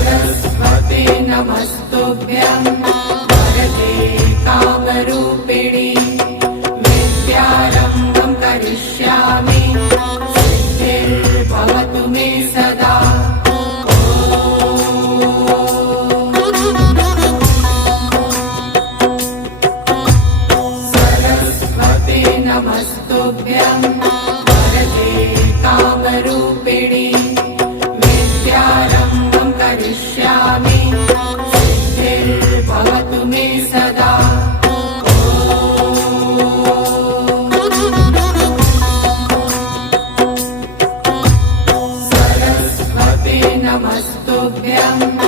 सरस्वते नमस्तुभ्यं वरदे कामरूपिणि विद्यारम्भं करिष्यामि सिद्धिर्भवतु मे सदा। सरस्वते नमस्तुभ्यं वरदे कामरूपिणि विद्यारम्भं करिष्यामि सिद्धिर्भवतु मे सदा। सरस्वते नमस्तुभ्यं